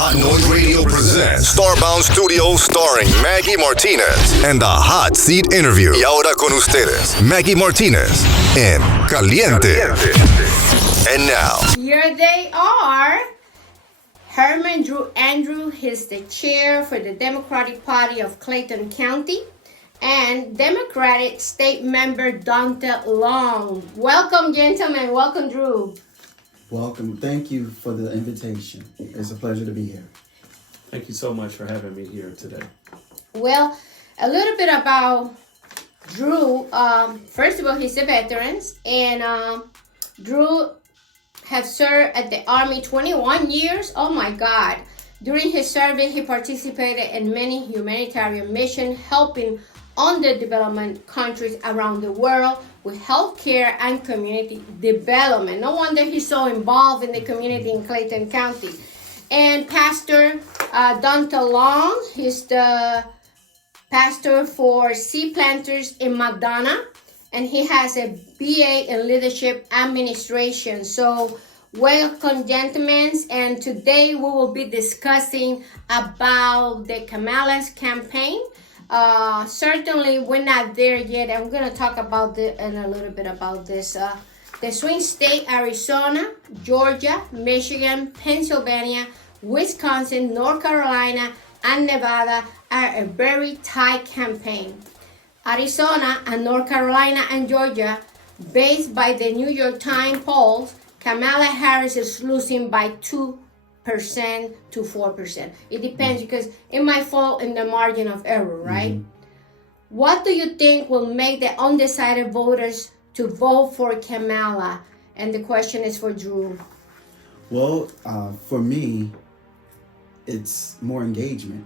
Hot Noise Radio presents Starbound Studios starring Maggie Martinez and the Hot Seat Interview. Y ahora con ustedes, Maggie Martinez en Caliente. And now, here they are. Herman Drew Andrew, he's the chair for the Democratic Party of Clayton County, and Democratic State Member Daunta Long. Welcome, gentlemen. Welcome, Drew. Welcome. Thank you for the invitation. It's a pleasure to be here. Thank you so much for having me here today. Well, a little bit about Drew. First of all, he's a veteran, and Drew has served at the Army 21 years. Oh my God. During his service, he participated in many humanitarian missions, helping underdeveloped countries around the world with healthcare and community development. No wonder he's so involved in the community in Clayton County. And Pastor Daunta Long, he's the pastor for Sea Planters in Madonna, and he has a BA in Leadership Administration. So welcome, gentlemen, and today we will be discussing about the Kamala's campaign. Certainly we're not there yet. I'm going to talk about in a little bit about this. The swing state, Arizona, Georgia, Michigan, Pennsylvania, Wisconsin, North Carolina, and Nevada are a very tight campaign. Arizona and North Carolina and Georgia, based by the New York Times polls, Kamala Harris is losing by 2% to 4%. It depends because it might fall in the margin of error, right? Mm-hmm. What do you think will make the undecided voters to vote for Kamala? And the question is for Drew. Well, for me, it's more engagement.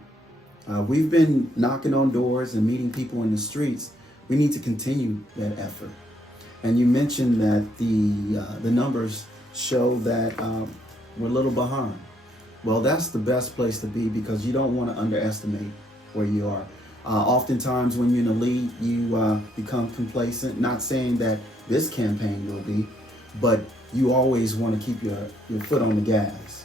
We've been knocking on doors and meeting people in the streets. We need to continue that effort. And you mentioned that the numbers show that we're a little behind. Well, that's the best place to be because you don't want to underestimate where you are. Oftentimes when you're in the lead, you become complacent. Not saying that this campaign will be, but you always want to keep your foot on the gas.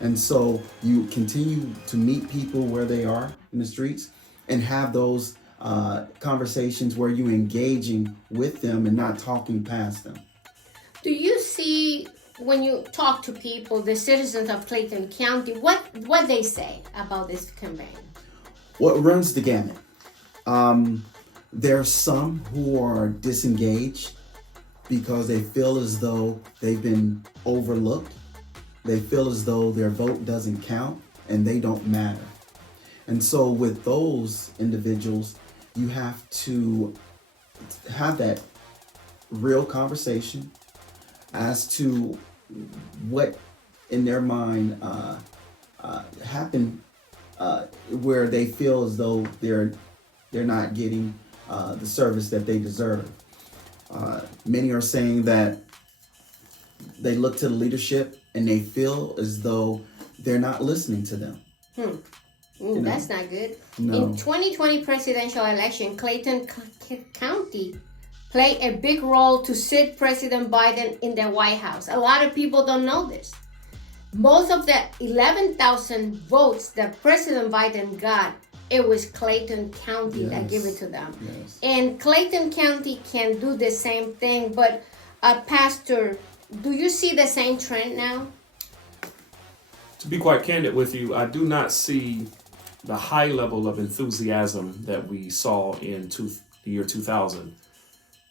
And so you continue to meet people where they are in the streets and have those conversations where you're engaging with them and not talking past them. Do you see, when you talk to people, the citizens of Clayton County, what they say about this campaign? Well, it runs the gamut. There are some who are disengaged because they feel as though they've been overlooked. They feel as though their vote doesn't count and they don't matter. And so with those individuals, you have to have that real conversation as to what in their mind happened where they feel as though they're not getting the service that they deserve. Many are saying that they look to the leadership and they feel as though they're not listening to them. That's not good. No. In 2020 presidential election, Clayton County played a big role to sit President Biden in the White House. A lot of people don't know this. Most of the 11,000 votes that President Biden got, it was Clayton County that gave it to them. Yes. And Clayton County can do the same thing, but Pastor, do you see the same trend now? To be quite candid with you, I do not see the high level of enthusiasm that we saw in the year 2000.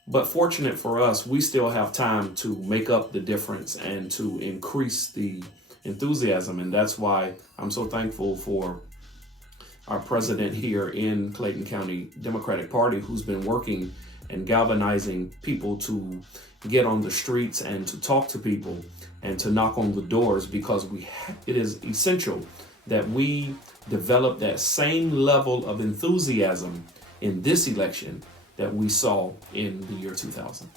But fortunate for us, we still have time to make up the difference and to increase the enthusiasm. And that's why I'm so thankful for our president here in Clayton County Democratic Party, who's been working and galvanizing people to get on the streets and to talk to people and to knock on the doors, because it is essential that we develop that same level of enthusiasm in this election that we saw in the year 2000.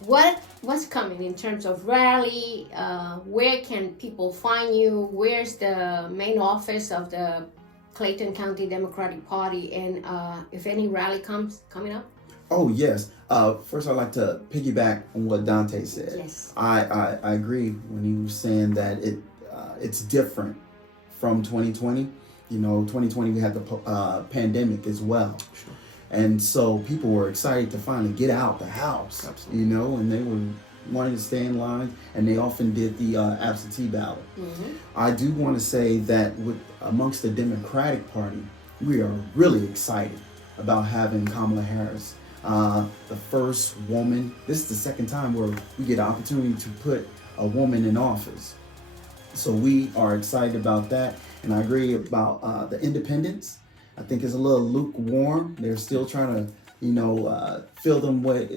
What's coming in terms of rally? Where can people find you? Where's the main office of the Clayton County Democratic Party? And if any rally coming up? Oh, yes. First, I'd like to piggyback on what Dante said. Yes. I agree when he was saying that it's different from 2020. 2020 we had the pandemic as well. Sure. And so people were excited to finally get out the house. Absolutely. And they were wanting to stay in line, and they often did the absentee ballot. Mm-hmm. I do want to say that amongst the Democratic Party, we are really excited about having Kamala Harris, the first woman. This is the second time where we get an opportunity to put a woman in office. So we are excited about that. And I agree about the independents. I think it's a little lukewarm. They're still trying to, fill them with,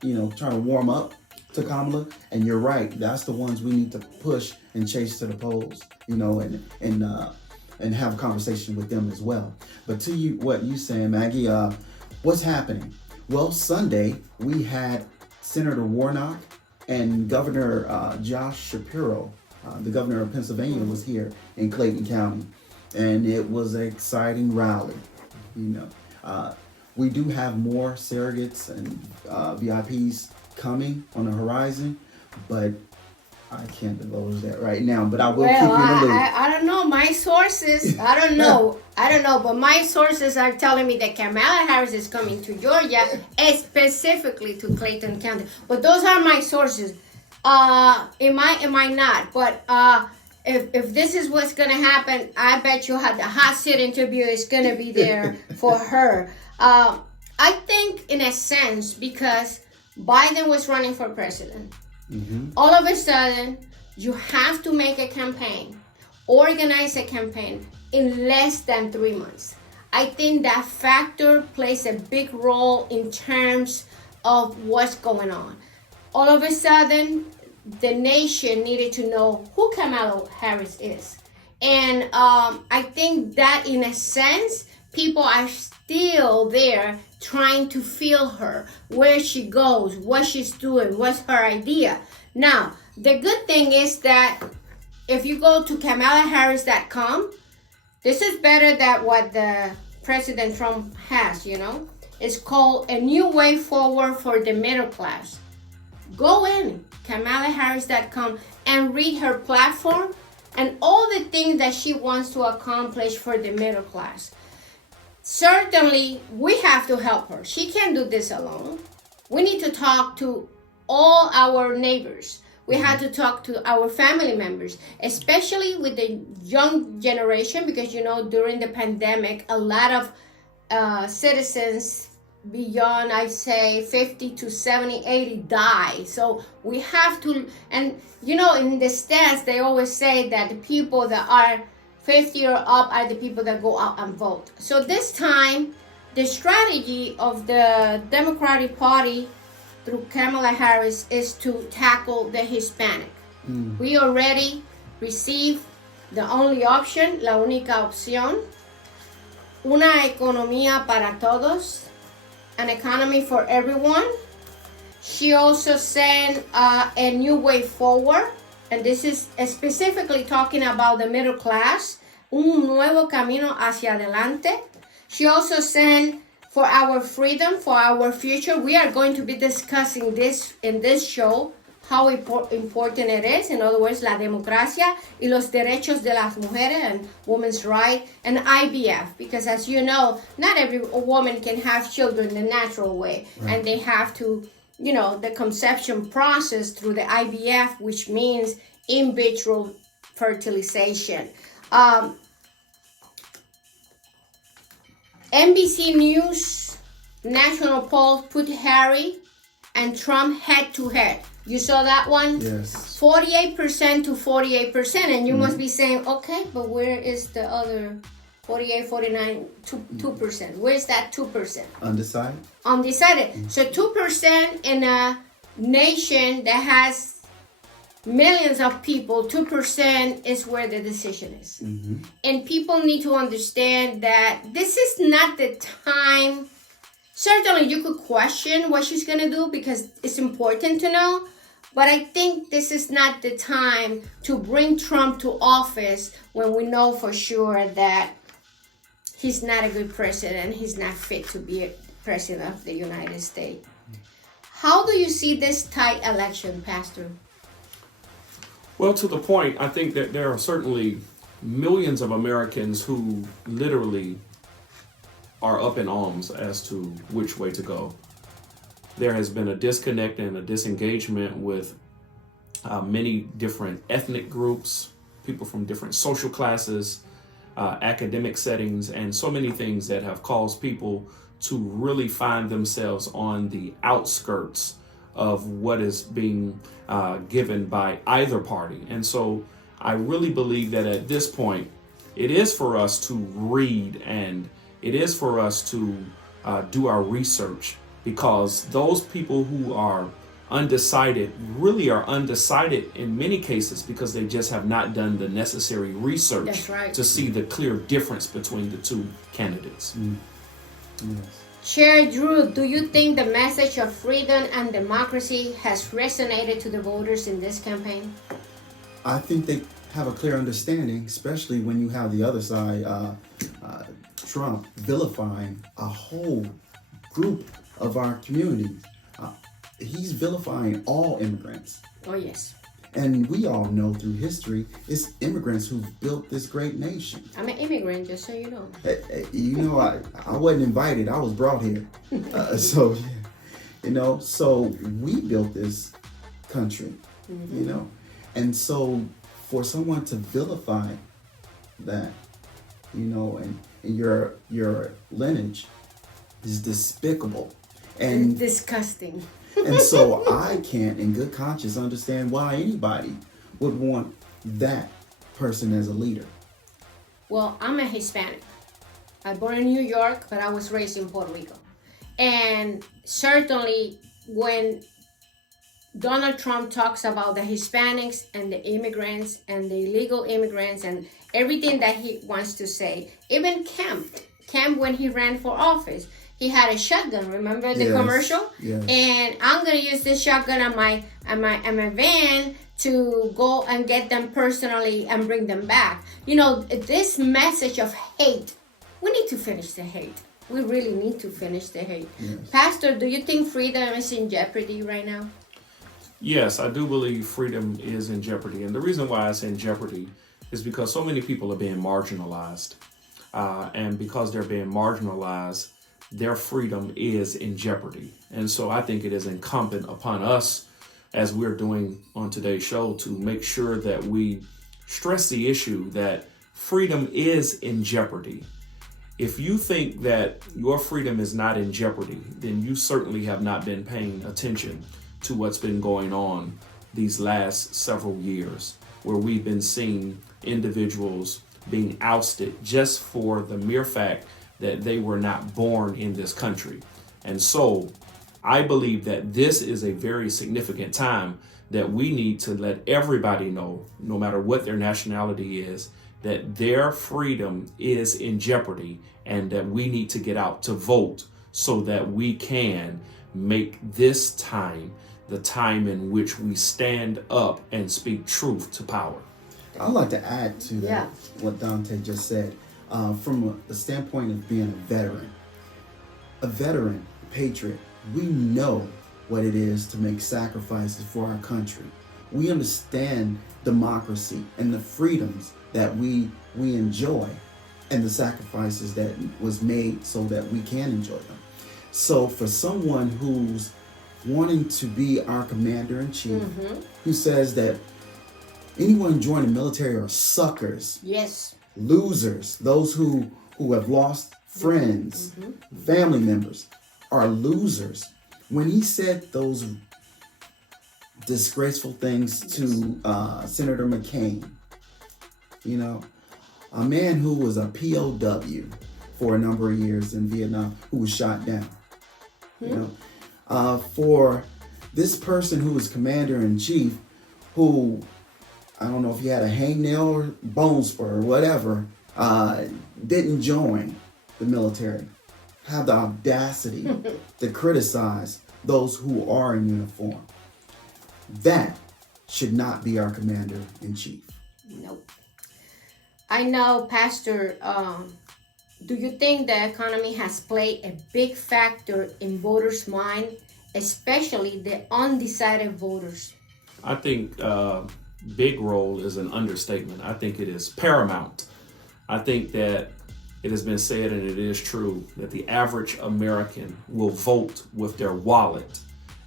trying to warm up to Kamala. And you're right. That's the ones we need to push and chase to the polls, and have a conversation with them as well. But to you, what you saying, Maggie, what's happening? Well, Sunday, we had Senator Warnock and Governor Josh Shapiro, the governor of Pennsylvania, was here in Clayton County. And it was an exciting rally. We do have more surrogates and VIPs coming on the horizon, but I can't divulge that right now, but I will keep you in the loop. I don't know. My sources, I don't know, but my sources are telling me that Kamala Harris is coming to Georgia, specifically to Clayton County. But those are my sources. It might not. But if this is what's going to happen, I bet you the hot seat interview is going to be there for her. I think, in a sense, because Biden was running for president. Mm-hmm. All of a sudden, you have to make a campaign, organize a campaign in less than 3 months. I think that factor plays a big role in terms of what's going on. All of a sudden, the nation needed to know who Kamala Harris is. And I think that, in a sense, people are still there trying to feel her, where she goes, what she's doing, what's her idea. Now, the good thing is that if you go to KamalaHarris.com, this is better than what the President Trump has, It's called A New Way Forward for the Middle Class. Go in, KamalaHarris.com, and read her platform and all the things that she wants to accomplish for the middle class. Certainly, we have to help her. She can't do this alone. We need to talk to all our neighbors. We have to talk to our family members, especially with the young generation, because, during the pandemic, a lot of citizens beyond, I say, 50 to 70, 80 die. So we have to, and, in the stats, they always say that the people that are 50 or up are the people that go out and vote. So this time, the strategy of the Democratic Party through Kamala Harris is to tackle the Hispanic. We already received the only option, la única opción, una economía para todos, an economy for everyone. She also sent a new way forward. And this is specifically talking about the middle class, un nuevo camino hacia adelante. She also said, for our freedom, for our future, we are going to be discussing this in this show, how important it is. In other words, la democracia y los derechos de las mujeres and women's rights and IVF. Because as you know, not every woman can have children the natural way. Right. And they have to, the conception process through the IVF, which means in vitro fertilization. NBC News national poll put Harry and Trump head to head. You saw that one? Yes. 48% to 48%. And you must be saying, okay, but where is the other 48, 49, 2%? Where's that 2%? Undecided. Undecided. So 2% in a nation that has millions of people, 2% is where the decision is. Mm-hmm. And people need to understand that this is not the time. Certainly you could question what she's going to do because it's important to know. But I think this is not the time to bring Trump to office when we know for sure that he's not a good president. He's not fit to be a president of the United States. How do you see this tight election, Pastor? Well, to the point, I think that there are certainly millions of Americans who literally are up in arms as to which way to go. There has been a disconnect and a disengagement with many different ethnic groups, people from different social classes, academic settings, and so many things that have caused people to really find themselves on the outskirts of what is being given by either party. And so I really believe that at this point, it is for us to read and it is for us to do our research, because those people who are undecided really are undecided in many cases because they just have not done the necessary research. That's right. To see the clear difference between the two candidates. Yes. Chair Drew, do you think the message of freedom and democracy has resonated to the voters in this campaign? I think they have a clear understanding, especially when you have the other side, Trump, vilifying a whole group of our community. He's vilifying all immigrants. Oh, yes. And we all know through history, it's immigrants who've built this great nation. I'm an immigrant, just so you know. You know, I wasn't invited. I was brought here. So we built this country, you know. And so for someone to vilify that, you know, and your lineage is despicable. And disgusting. And so I can't, in good conscience, understand why anybody would want that person as a leader. Well, I'm a Hispanic. I born in New York, but I was raised in Puerto Rico. And certainly when Donald Trump talks about the Hispanics and the immigrants and the illegal immigrants and everything that he wants to say, even Kemp when he ran for office, he had a shotgun. Remember the commercial? Yes. And I'm gonna use this shotgun on my van to go and get them personally and bring them back. You know, this message of hate. We need to finish the hate. We really need to finish the hate. Yes. Pastor, do you think freedom is in jeopardy right now? Yes, I do believe freedom is in jeopardy. And the reason why it's in jeopardy is because so many people are being marginalized. And because they're being marginalized, their freedom is in jeopardy. And so I think it is incumbent upon us, as we're doing on today's show, to make sure that we stress the issue that freedom is in jeopardy. If you think that your freedom is not in jeopardy, then you certainly have not been paying attention to what's been going on these last several years, where we've been seeing individuals being ousted just for the mere fact that they were not born in this country. And so I believe that this is a very significant time that we need to let everybody know, no matter what their nationality is, that their freedom is in jeopardy and that we need to get out to vote so that we can make this time the time in which we stand up and speak truth to power. I'd like to add to that what Daunta just said. From the standpoint of being a veteran, patriot, we know what it is to make sacrifices for our country. We understand democracy and the freedoms that we enjoy and the sacrifices that was made so that we can enjoy them. So for someone who's wanting to be our commander-in-chief, who says that anyone joining the military are suckers, losers, those who have lost friends, family members are losers. When he said those disgraceful things to Senator McCain, you know, a man who was a POW for a number of years in Vietnam, who was shot down, you know, for this person who was commander-in-chief, who, I don't know if he had a hangnail or bone spur or whatever, didn't join the military, have the audacity to criticize those who are in uniform. That should not be our commander-in-chief. Nope. I know, Pastor, do you think the economy has played a big factor in voters' mind, especially the undecided voters? I think big role is an understatement. I think it is paramount. I think that it has been said, and it is true, that the average American will vote with their wallet.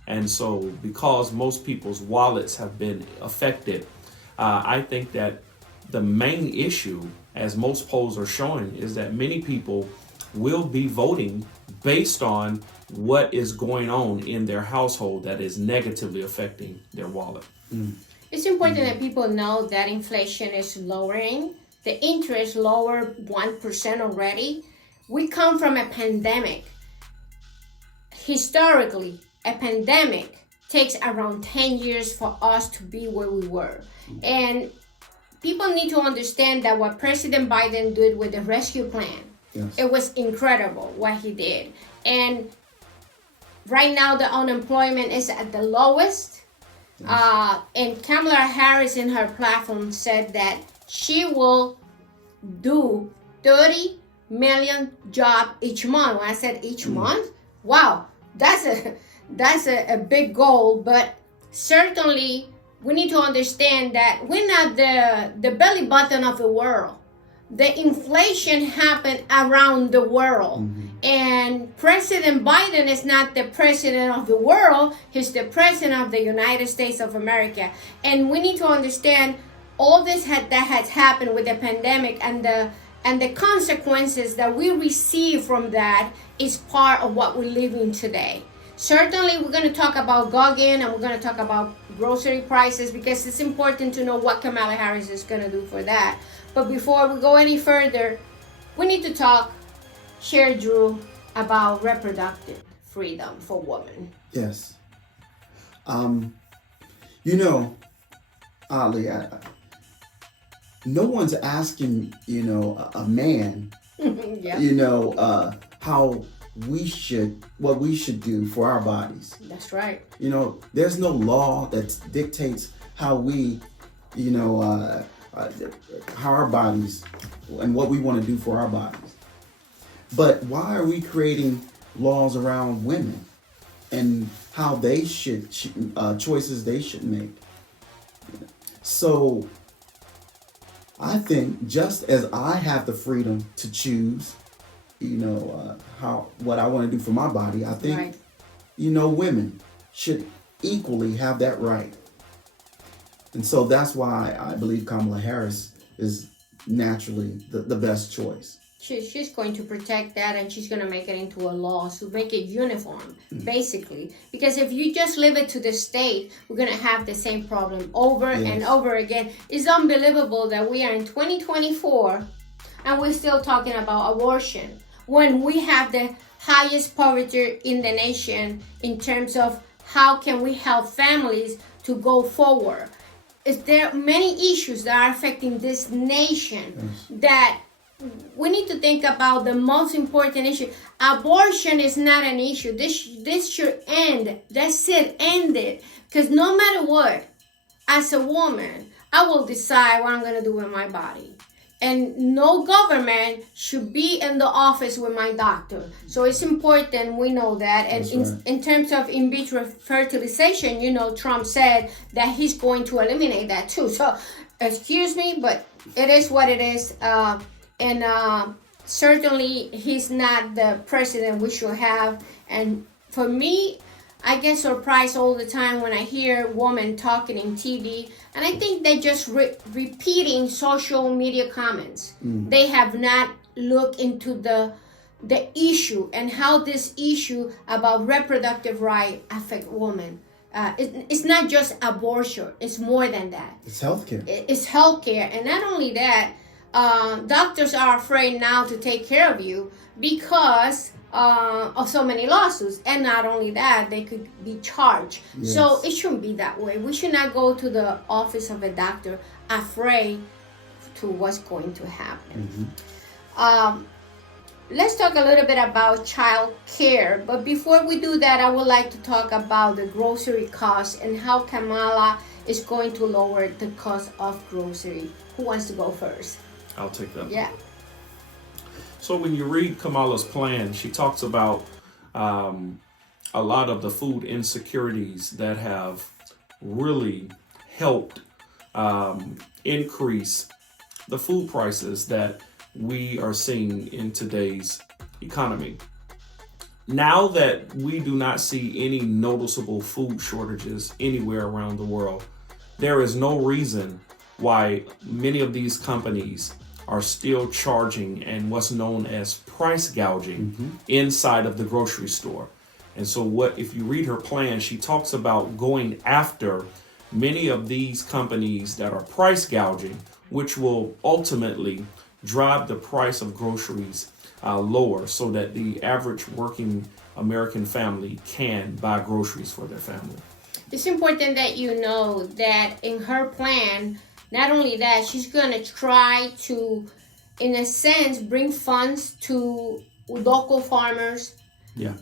And so because most people's wallets have been affected, I think that the main issue, as most polls are showing, is that many people will be voting based on what is going on in their household that is negatively affecting their wallet. It's important that people know that inflation is lowering. The interest lowered 1% already. We come from a pandemic. Historically, a pandemic takes around 10 years for us to be where we were. And people need to understand that what President Biden did with the rescue plan, it was incredible what he did. And right now the unemployment is at the lowest. And Kamala Harris in her platform said that she will do 30 million jobs each month. When I said each month, wow, that's a big goal. But certainly we need to understand that we're not the belly button of the world. The inflation happened around the world. And President Biden is not the president of the world. He's the president of the United States of America. And we need to understand all this that has happened with the pandemic and the consequences that we receive from that is part of what we're living today. Certainly, we're going to talk about Goggin and we're going to talk about grocery prices because it's important to know what Kamala Harris is going to do for that. But before we go any further, we need to share, Drew, about reproductive freedom for women. Yes. Ali, no one's asking, a man, what we should do for our bodies. That's right. There's no law that dictates how we, how our bodies and what we want to do for our bodies. But why are we creating laws around women and how they should, choices they should make? So I think just as I have the freedom to choose, what I want to do for my body, I think, women should equally have that right. And so that's why I believe Kamala Harris is naturally the best choice. She's going to protect that, and she's going to make it into a law to make it uniform, basically. Because if you just leave it to the state, we're going to have the same problem over and over again. It's unbelievable that we are in 2024 and we're still talking about abortion when we have the highest poverty in the nation in terms of how can we help families to go forward. There are many issues that are affecting this nation that we need to think about. The most important issue. Abortion is not an issue. This should end. That's it. End it. Because no matter what, as a woman, I will decide what I'm going to do with my body. And no government should be in the office with my doctor. So it's important we know that. And in terms of in vitro fertilization, Trump said that he's going to eliminate that too. So excuse me, but it is what it is. And certainly he's not the president we should have. And for me, I get surprised all the time when I hear women talking in TV, and I think they're just repeating social media comments. They have not looked into the issue and how this issue about reproductive right affect women. It's not just abortion; it's more than that. It's healthcare. It's healthcare, and not only that. Doctors are afraid now to take care of you because of so many lawsuits, and not only that, they could be charged. So it shouldn't be that way. We should not go to the office of a doctor afraid to what's going to happen. Let's talk a little bit about child care, but before we do that, I would like to talk about the grocery costs and how Kamala is going to lower the cost of grocery. Who wants to go first? I'll take that. Yeah. So when you read Kamala's plan, she talks about a lot of the food insecurities that have really helped increase the food prices that we are seeing in today's economy. Now that we do not see any noticeable food shortages anywhere around the world, there is no reason why many of these companies are still charging and what's known as price gouging inside of the grocery store. And so if you read her plan, she talks about going after many of these companies that are price gouging, which will ultimately drive the price of groceries lower so that the average working American family can buy groceries for their family. It's important that you know that in her plan, not only that, she's going to try to, in a sense, bring funds to local farmers,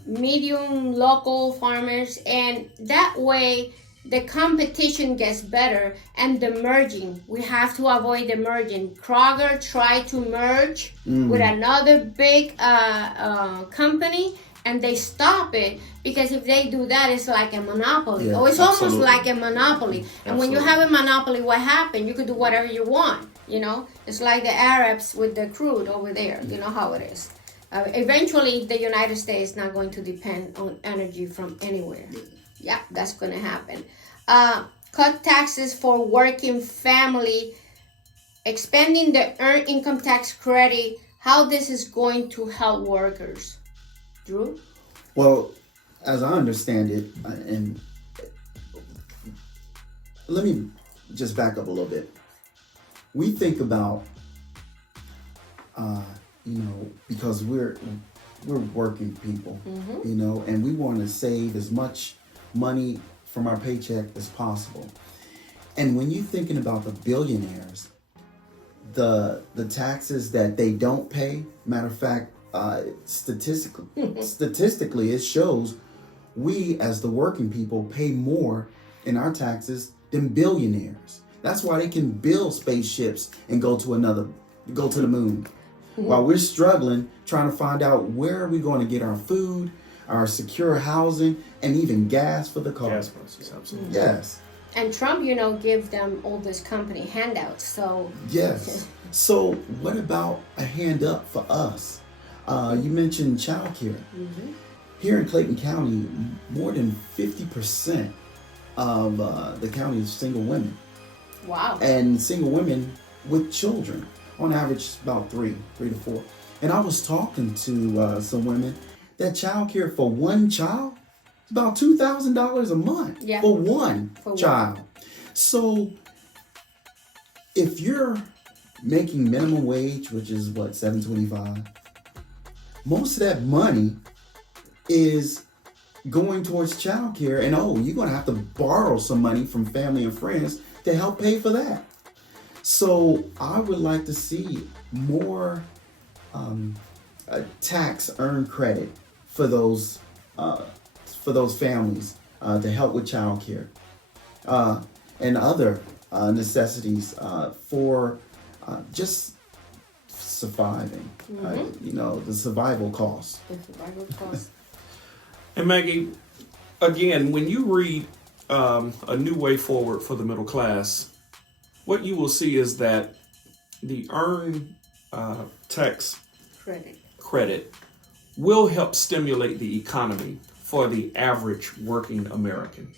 medium local farmers, and that way the competition gets better and the merging. We have to avoid the merging. Kroger tried to merge with another big company, and they stop it because if they do that, it's like a monopoly. It's almost like a monopoly. And when you have a monopoly, what happens? You could do whatever you want. It's like the Arabs with the crude over there. You know how it is. Eventually, the United States is not going to depend on energy from anywhere. Yeah, that's going to happen. Cut taxes for working family, expanding the earned income tax credit. How this is going to help workers? Drew? Well, as I understand it, and let me just back up a little bit. We think about, because we're working people, and we want to save as much money from our paycheck as possible. And when you're thinking about the billionaires, the taxes that they don't pay, matter of fact, statistically, it shows we as the working people pay more in our taxes than billionaires. That's why they can build spaceships and go to the moon. While we're struggling, trying to find out where are we going to get our food, our secure housing, and even gas for the car. Gas prices, absolutely. Yes. And Trump, give them all this company handouts. So yes. So what about a hand up for us? You mentioned childcare. Here in Clayton County, more than 50% of the county is single women. Wow. And single women with children. On average, about three to four. And I was talking to some women that childcare for one child is about $2,000 a month for one child. So if you're making minimum wage, which is what, $7.25, most of that money is going towards childcare, and you're going to have to borrow some money from family and friends to help pay for that. So I would like to see more tax earned credit for those families to help with childcare and other necessities for just surviving. The survival costs. And Maggie, again, when you read A New Way Forward for the Middle Class, what you will see is that the earned tax credit will help stimulate the economy for the average working American.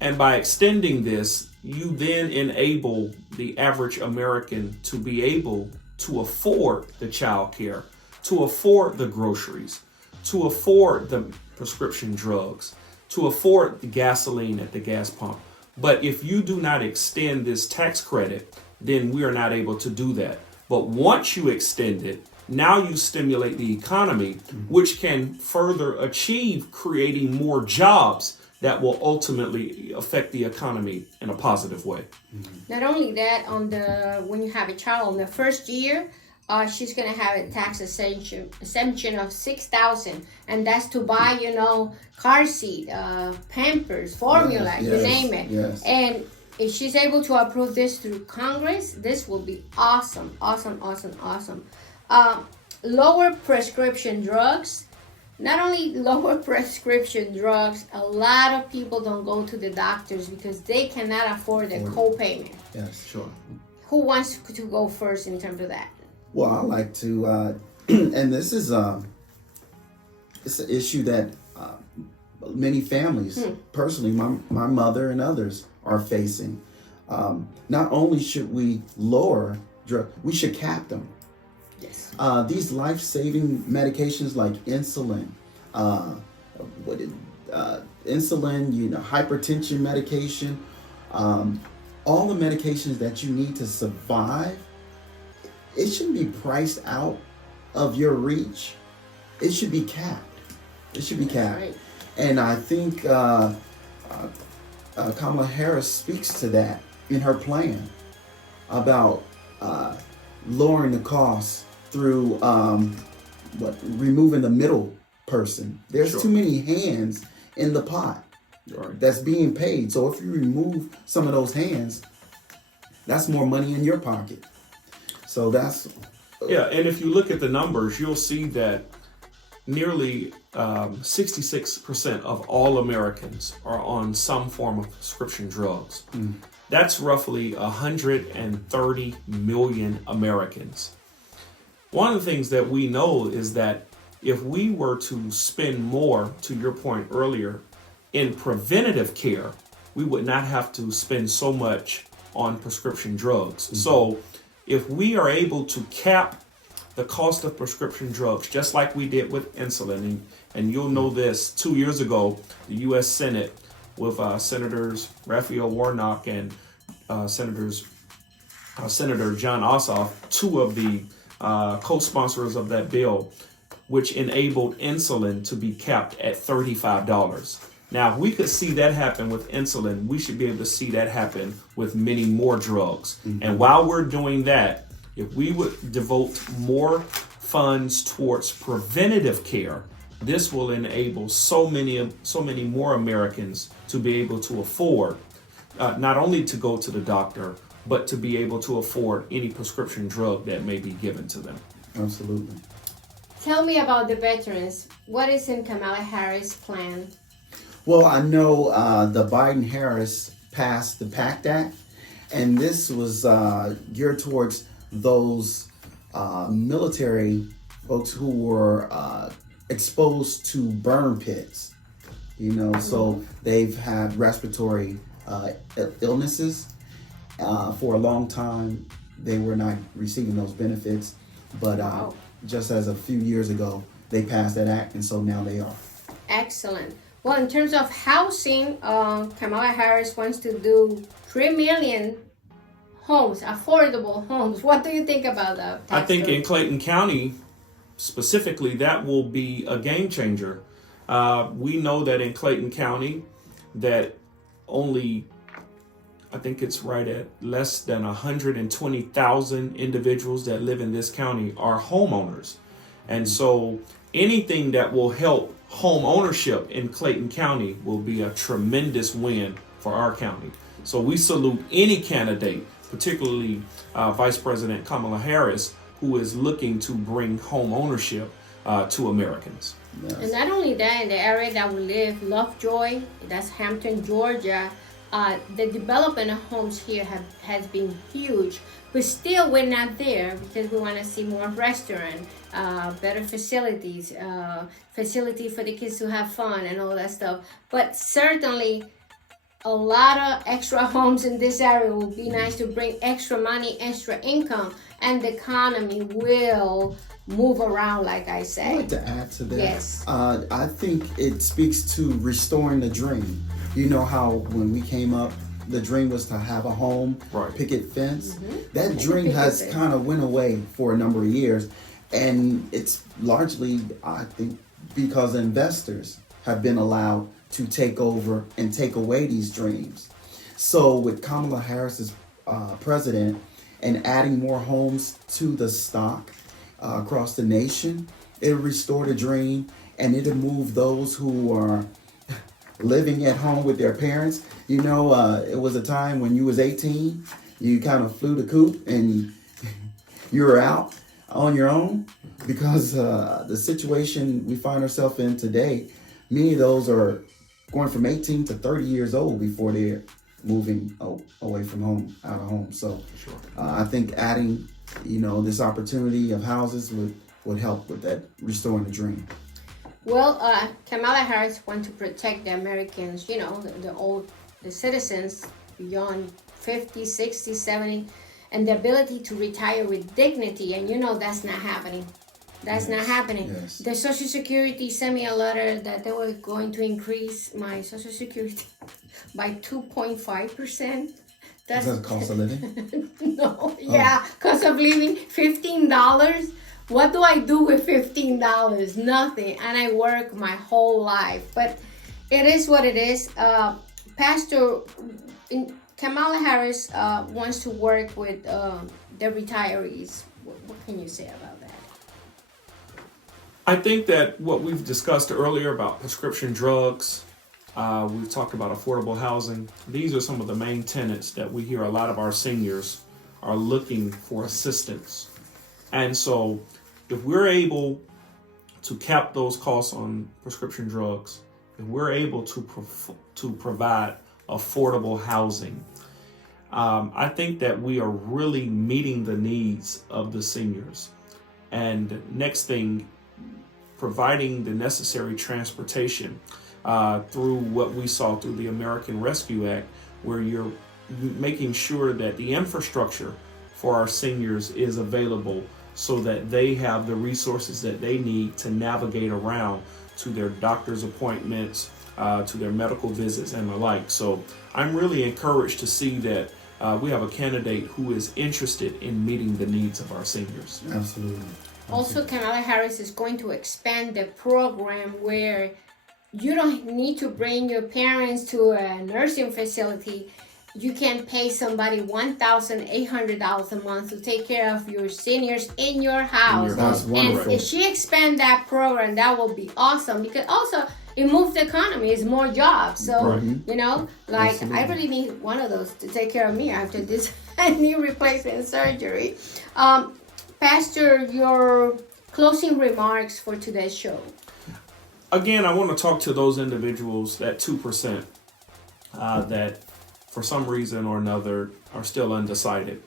And by extending this, you then enable the average American to be able to afford the child care, to afford the groceries, to afford the prescription drugs, to afford the gasoline at the gas pump. But if you do not extend this tax credit, then we are not able to do that. But once you extend it, now you stimulate the economy, which can further achieve creating more jobs that will ultimately affect the economy in a positive way. Not only that, when you have a child in the first year, she's gonna have a tax exemption of $6,000, and that's to buy, car seat, Pampers, formula, you name it. Yes. And if she's able to approve this through Congress, this will be awesome. Lower prescription drugs, not only lower prescription drugs, a lot of people don't go to the doctors because they cannot afford the co-payment. Yes, sure. Who wants to go first in terms of that? Well, I like to, and this is it's an issue that many families, personally, my mother and others are facing. Not only should we lower drugs, we should cap them. Yes. These life-saving medications like insulin, insulin, hypertension medication, all the medications that you need to survive, it shouldn't be priced out of your reach. It should be capped. It should be capped. Right. And I think Kamala Harris speaks to that in her plan about lowering the costs through removing the middle person. There's too many hands in the pot that's being paid. So if you remove some of those hands, that's more money in your pocket. So that's and if you look at the numbers, you'll see that nearly 66% of all Americans are on some form of prescription drugs. That's roughly 130 million Americans. One of the things that we know is that if we were to spend more, to your point earlier, in preventative care, we would not have to spend so much on prescription drugs. So if we are able to cap the cost of prescription drugs, just like we did with insulin, and you'll know this, 2 years ago, the U.S. Senate with Senators Raphael Warnock and Senator John Ossoff, two of the co-sponsors of that bill, which enabled insulin to be capped at $35. Now, if we could see that happen with insulin, we should be able to see that happen with many more drugs. And while we're doing that, if we would devote more funds towards preventative care, this will enable so many more Americans to be able to afford not only to go to the doctor, but to be able to afford any prescription drug that may be given to them. absolutely. Tell me about the veterans. What is in Kamala Harris' plan? Well, I know the Biden-Harris passed the PACT Act, and this was geared towards those military folks who were exposed to burn pits. So they've had respiratory illnesses. For a long time, they were not receiving those benefits, but just as a few years ago, they passed that act, and so now they are. Excellent. Well, in terms of housing, Kamala Harris wants to do 3 million homes, affordable homes. What do you think about that? I think in Clayton County, specifically, that will be a game changer. We know that in Clayton County, that only, I think it's right at less than 120,000 individuals that live in this county are homeowners. And so anything that will help home ownership in Clayton County will be a tremendous win for our county. So we salute any candidate, particularly Vice President Kamala Harris, who is looking to bring home ownership to Americans. Yes. And not only that, in the area that we live, Lovejoy, that's Hampton, Georgia, the development of homes here has been huge, but still we're not there because we want to see more restaurant, better facilities, facility for the kids to have fun and all that stuff. But certainly a lot of extra homes in this area will be nice to bring extra money, extra income, and the economy will move around, like I said. I'd like to add to that. Yes. I think it speaks to restoring the dream. You know how when we came up, the dream was to have a home, picket fence. That dream has kind of went away for a number of years. And it's largely, I think, because investors have been allowed to take over and take away these dreams. So with Kamala Harris as president and adding more homes to the stock across the nation, it'll restore the dream, and it'll move those who are living at home with their parents. It was a time when you was 18, you kind of flew the coop and you were out. on your own, because the situation we find ourselves in today, many of those are going from 18 to 30 years old before they're moving away from home, out of home. So I think adding, this opportunity of houses would help with that, restoring the dream. Well, Kamala Harris wants to protect the Americans, the citizens beyond 50, 60, 70, and the ability to retire with dignity. And that's not happening. That's not happening. Yes. The Social Security sent me a letter that they were going to increase my Social Security by 2.5%. That's the cost of living? No, yeah, cost of living, $15. What do I do with $15? Nothing. And I work my whole life. But it is what it is. Pastor Kamala Harris wants to work with the retirees. What can you say about that? I think that what we've discussed earlier about prescription drugs, we've talked about affordable housing. These are some of the main tenets that we hear a lot of our seniors are looking for assistance. And so if we're able to cap those costs on prescription drugs, if we're able to provide affordable housing, I think that we are really meeting the needs of the seniors. And next thing, providing the necessary transportation through what we saw through the American Rescue Act, where you're making sure that the infrastructure for our seniors is available so that they have the resources that they need to navigate around to their doctor's appointments, to their medical visits and the like. So I'm really encouraged to see that we have a candidate who is interested in meeting the needs of our seniors. Absolutely. Also, Kamala Harris is going to expand the program where you don't need to bring your parents to a nursing facility. You can pay somebody $1,800 a month to take care of your seniors in your house. That's wonderful. And if she expand that program, that will be awesome, because also it moves the economy. It's more jobs. So, Absolutely. I really need one of those to take care of me after this knee replacement surgery. Pastor, your closing remarks for today's show. Again, I want to talk to those individuals, that 2%, that for some reason or another are still undecided.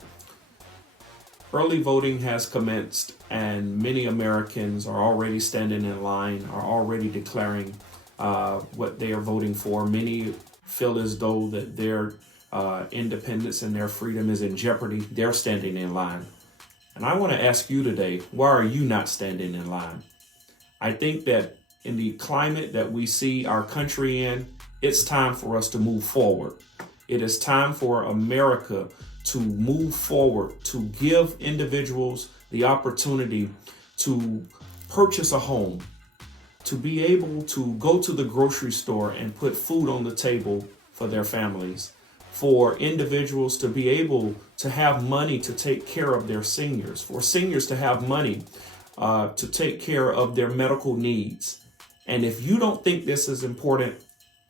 Early voting has commenced, and many Americans are already standing in line, are already declaring what they are voting for. Many feel as though that their independence and their freedom is in jeopardy. They're standing in line. And I want to ask you today, why are you not standing in line? I think that in the climate that we see our country in, it's time for us to move forward. It is time for America to move forward, to give individuals the opportunity to purchase a home, to be able to go to the grocery store and put food on the table for their families, for individuals to be able to have money to take care of their seniors, for seniors to have money to take care of their medical needs. And if you don't think this is important,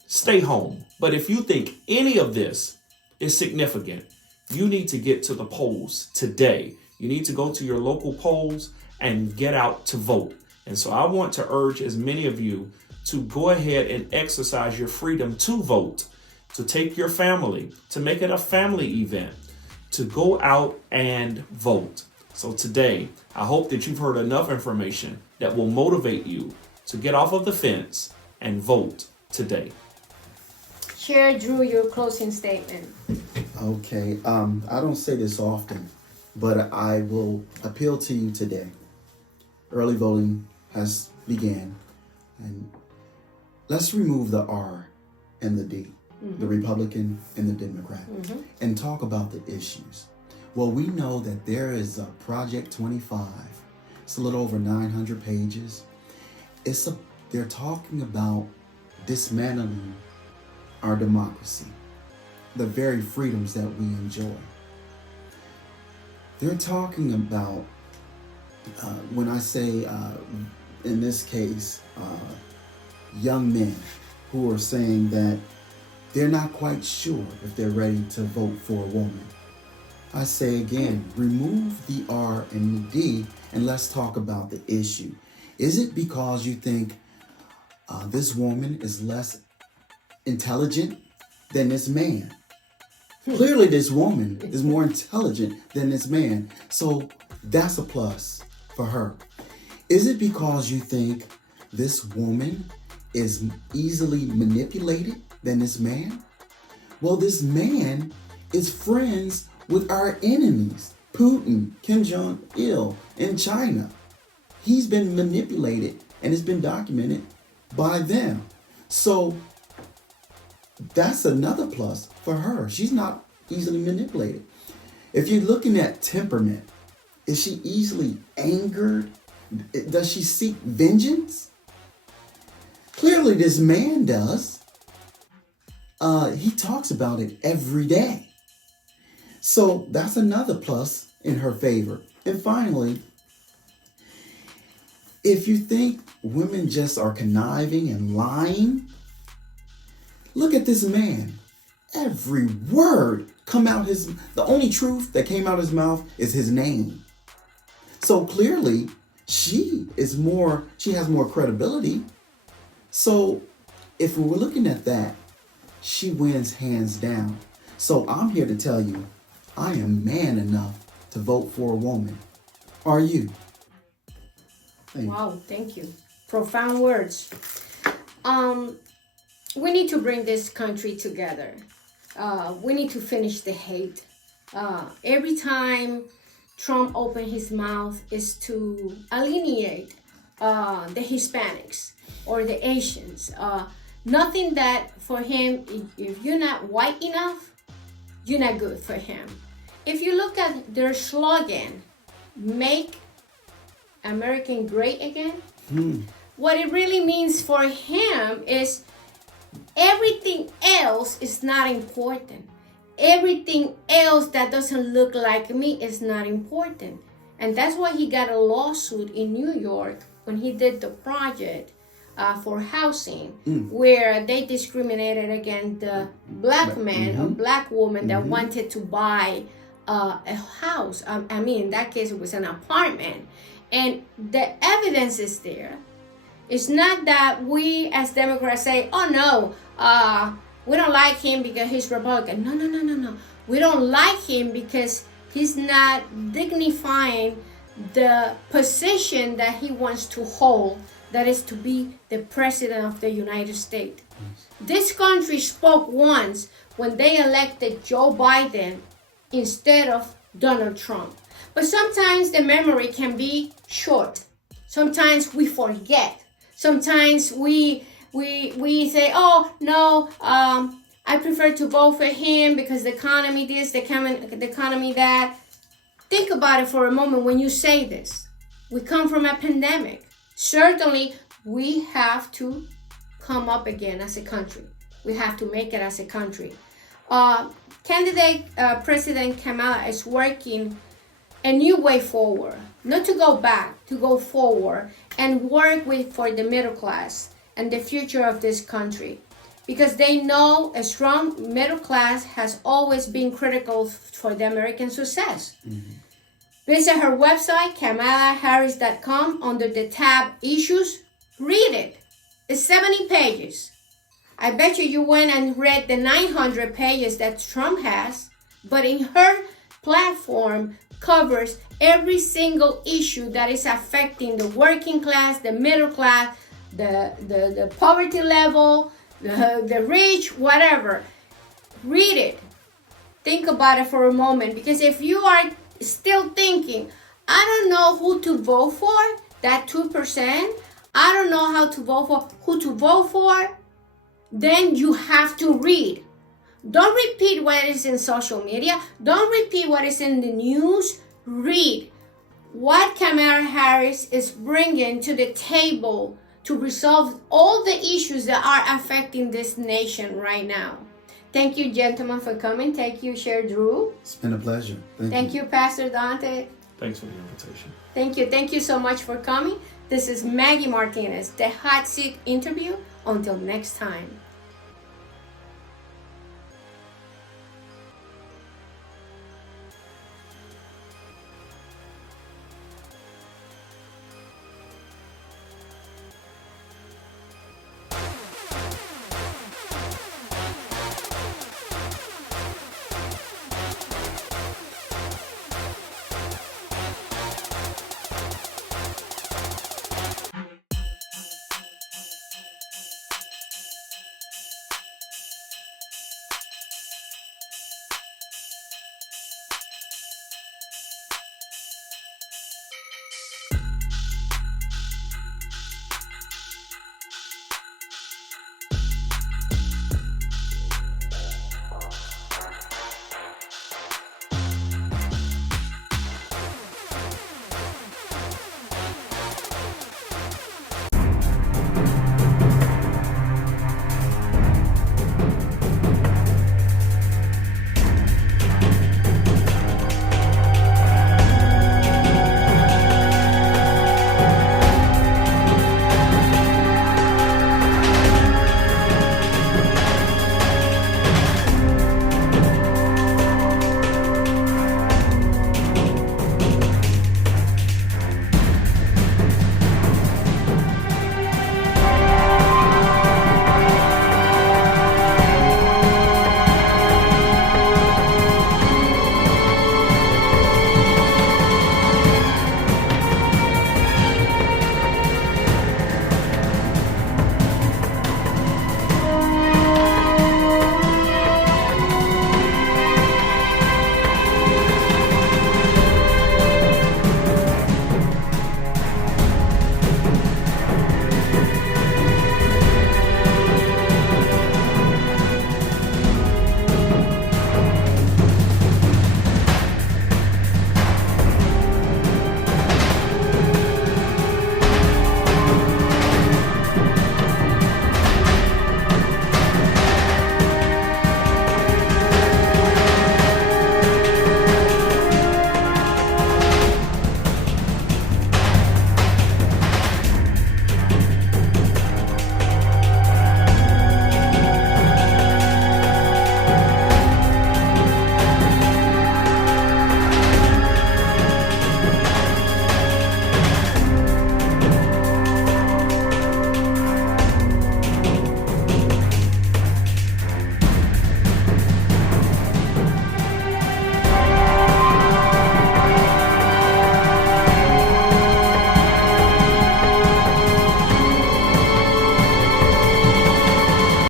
stay home. But if you think any of this is significant, you need to get to the polls today. You need to go to your local polls and get out to vote. And so I want to urge as many of you to go ahead and exercise your freedom to vote, to take your family, to make it a family event, to go out and vote. So today, I hope that you've heard enough information that will motivate you to get off of the fence and vote today. Share, Drew, your closing statement. Okay. I don't say this often, but I will appeal to you today. Early voting has began, and let's remove the R and the D, the Republican and the Democrat, and talk about the issues. Well, we know that there is a Project 25. It's a little over 900 pages. They're talking about dismantling our democracy, the very freedoms that we enjoy. They're talking about, when I say, in this case, young men who are saying that they're not quite sure if they're ready to vote for a woman. I say again, remove the R and the D and let's talk about the issue. Is it because you think this woman is less intelligent than this man? Clearly, this woman is more intelligent than this man. So that's a plus for her. Is it because you think this woman is easily manipulated than this man? Well, this man is friends with our enemies, Putin, Kim Jong-il, in China. He's been manipulated and it's been documented by them. So that's another plus for her. She's not easily manipulated. If you're looking at temperament, is she easily angered? Does she seek vengeance? Clearly this man does. He talks about it every day. So that's another plus in her favor. And finally, if you think women just are conniving and lying, look at this man. Every word the only truth that came out of his mouth is his name. So clearly she has more credibility. So if we're looking at that, she wins hands down. So I'm here to tell you, I am man enough to vote for a woman. Are you? Wow, thank you. Profound words. We need to bring this country together. We need to finish the hate. Every time Trump opened his mouth is to alienate the Hispanics or the Asians. Nothing that for him, if you're not white enough, you're not good for him. If you look at their slogan, make American great again, what it really means for him is everything else is not important. Everything else that doesn't look like me is not important. And that's why he got a lawsuit in New York when he did the project for housing, where they discriminated against the black man or black woman that wanted to buy a house. I mean, in that case, it was an apartment. And the evidence is there. It's not that we as Democrats say, oh no, we don't like him because he's Republican. No. We don't like him because he's not dignifying the position that he wants to hold, that is to be the president of the United States. This country spoke once when they elected Joe Biden instead of Donald Trump. But sometimes the memory can be short. Sometimes we forget. Sometimes we say, oh, no, I prefer to vote for him because the economy this, the economy that. Think about it for a moment when you say this. We come from a pandemic. Certainly, we have to come up again as a country. We have to make it as a country. President Kamala is working a new way forward, not to go back, to go forward and work for the middle class and the future of this country, because they know a strong middle class has always been critical for the American success. Visit her website, KamalaHarris.com, under the tab Issues. Read it. It's 70 pages. I bet you went and read the 900 pages that Trump has, but in her platform covers every single issue that is affecting the working class, the middle class, the poverty level, the rich, whatever. Read it. Think about it for a moment, because if you are still thinking, I don't know who to vote for, that 2%, I don't know how to vote for, who to vote for, then you have to read. Don't repeat what is in social media. Don't repeat what is in the news. Read what Kamala Harris is bringing to the table to resolve all the issues that are affecting this nation right now. Thank you, gentlemen, for coming. Thank you, Chair Drew. It's been a pleasure. Thank you, Pastor Daunta. Thanks for the invitation. Thank you. Thank you so much for coming. This is Maggie Martinez, the Hot Seat Interview. Until next time.